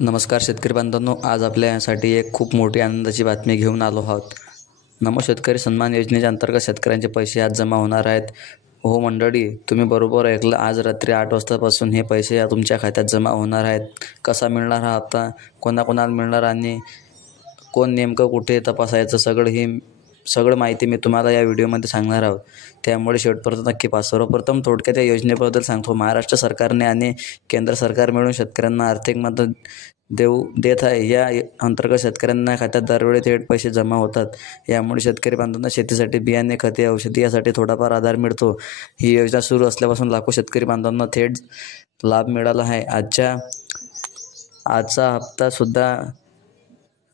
नमस्कार शेतकरी बांधवांनो, आज आपल्यासाठी एक खूप मोठी आनंदाची बातमी घेऊन आलो आहोत। नमो शेतकरी सन्मान योजनेच्या अंतर्गत शेतकऱ्यांचे पैसे आज जमा होणार आहेत। हो मंडळी, तुम्ही बरोबर ऐकलं, आज रात्री 8 वाजतापासून हे पैसे तुमच्या खात्यात जमा होणार आहेत। कसा मिळणार हा हप्ता, कोणाकोणाला मिळणार आणि कोण नेमकं कुठे तपासायचं, सगळं माहिती मी तुम्हाला या व्हिडिओमध्ये सांगणार आहोत। त्यामुळे शेवटपर्यंत नक्की पहा। सर्वप्रथम थोडक्यात या योजनेबद्दल सांगतो। महाराष्ट्र सरकारने आणि केंद्र सरकार मिळून शेतकऱ्यांना आर्थिक मदत देत आहे। या अंतर्गत शेतकऱ्यांना खात्यात दरवेळी थेट पैसे जमा होतात। यामुळे शेतकरी बांधवांना शेतीसाठी बियाणे, खते, औषधी यासाठी थोडाफार आधार मिळतो। ही योजना सुरू असल्यापासून लाखो शेतकरी बांधवांना थेट लाभ मिळाला आहे। आजचा हप्ता सुद्धा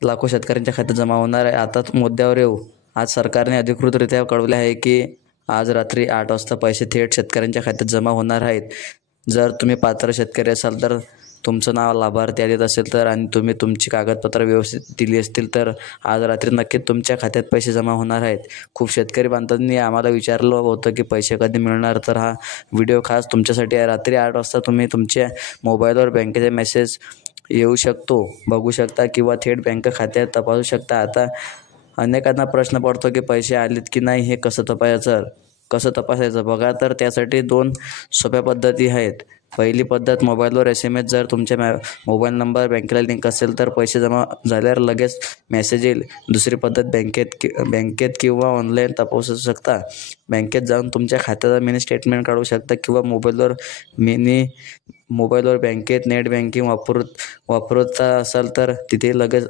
लाखो शेतकऱ्यांच्या खात्यात जमा होणार आहे। आता मुद्द्यावर येऊ। आज सरकारने अधिकृतरित्या कळवले आहे की आज रात्री 8 वाजता पैसे थेट शेतकऱ्यांच्या खात्यात जमा होणार आहेत। जर तुम्ही पात्र शेतकरी असाल तर, तुमचं नाव लाभार्थी यादीत असेल तर आणि तुम्ही तुमची कागदपत्र व्यवस्थित दिली असतील तर आज रात्री नक्कीच तुमच्या खात्यात पैसे जमा होणार आहेत। खूप शेतकरी बांधवांनी आम्हाला विचारलं होतं की पैसे कधी मिळणार, तर हा व्हिडिओ खास तुमच्यासाठी आहे। रात्री 8 वाजता तुम्ही तुमच्या मोबाईलवर बँकेचा मेसेज येऊ शकतो, बघू शकता किंवा थेट बँक खात्यात तपासू शकता। आता अनेकांना प्रश्न पडतो की पैसे आलेत की नाही, हे कसं तपासायचं बघा, तर त्यासाठी 2 सोप्या पद्धती आहेत। पहिली पद्धत, मोबाईलवर SMS, जर तुमच्या मोबाईल नंबर बँकेला लिंक असेल तर पैसे जमा झाल्यावर लगेच मेसेज येईल। दुसरी पद्धत, बँकेत किंवा ऑनलाईन तपासू शकता। बँकेत जाऊन तुमच्या खात्याचा मिनी स्टेटमेंट काढू शकता किंवा मोबाईलवर बँकेत नेट बँकिंग वापरत असाल तर तिथे लगेच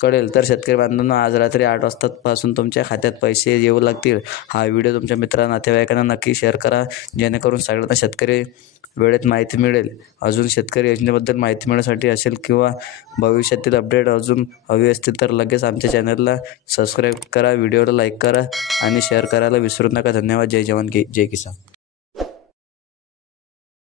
कळेल। तर शेतकरी बांधवांनो, आज रात्री 8 वाजतापासून तुमच्या खात्यात पैसे येऊ लागतील। हा व्हिडिओ तुमच्या नातेवाईकांना नक्की शेअर करा, जेणेकरून सगळ्यांना शेतकरी वेळेत माहिती मिळेल। अजून शेतकरी योजनेबद्दल माहिती मिळण्यासाठी असेल किंवा भविष्यातील अपडेट अजून हवी असतील तर लगेच आमच्या चॅनलला सबस्क्राईब करा, व्हिडिओला लाईक करा आणि शेअर करायला विसरू नका। धन्यवाद। जय जवान जय किसान।